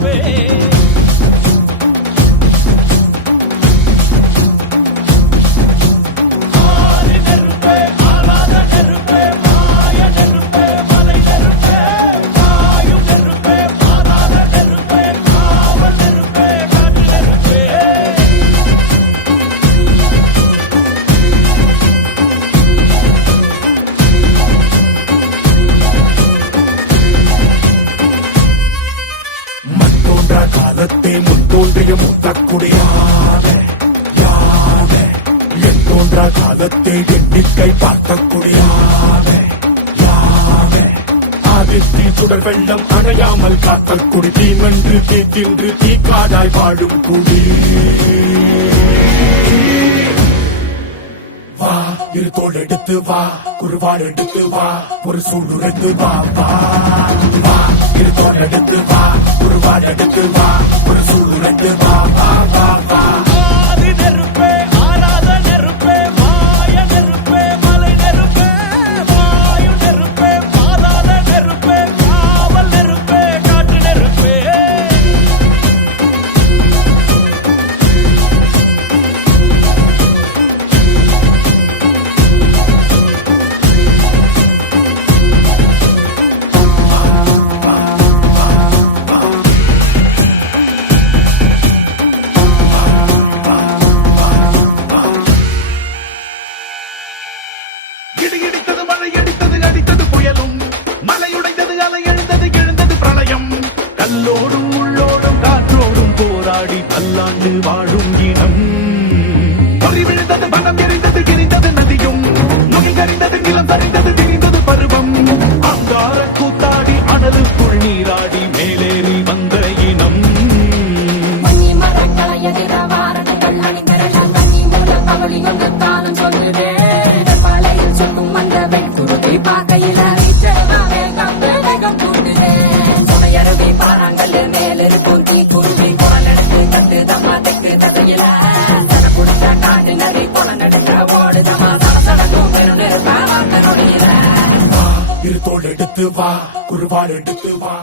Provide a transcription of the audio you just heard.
golpe. தோன்றிய முத்தக்குடியான யான என் தோன்றா காலத்தை எண்ணிக்கை பார்க்கக்கூடியான யானை. ஆதித்தி சுடர் வெள்ளம் அணையாமல் காத்தல் குடி தீமென்று தீ தின்று தீக்காடாய் வாழும் குடி. வா இரு தோல் எடுத்து வா குருவாள் எடுத்து வா ஒரு சூழ் எடுத்து வா வா. வா இரு தோல் எடுத்து வா குருவாள் எடுத்து வா. அடித்தது புயலும். மலையுடைந்தது அலை எழுந்தது எழுந்தது பிரளயம். கல்லோடும் உள்ளோடும் காற்றோடும் போராடி பல்லாண்டு வாழும் இனம் பொறி விழுந்தது வனம் எரிந்தது எரிந்தது நதியும். நுகை கரிந்தது நிலம் சரிந்தது திரிந்தது பருவம். அங்கார கூத்தாடி அனலுக்குள் நீராடி மேலேறி வந்த இனம். மணி மூலம் கவலி கொண்டு காலம் சொல்லுதே. மலையில் சொக்கும் அந்த வெண்குருதி பார்க்கையில காட்டு நரி குளங்கடுக்க ஓடுதமா சடசடக்கும் பெருநெருப்ப வார்த்த நொடியில. வா இரு தோள் எடுத்து வா குருவாள் எடுத்து வா.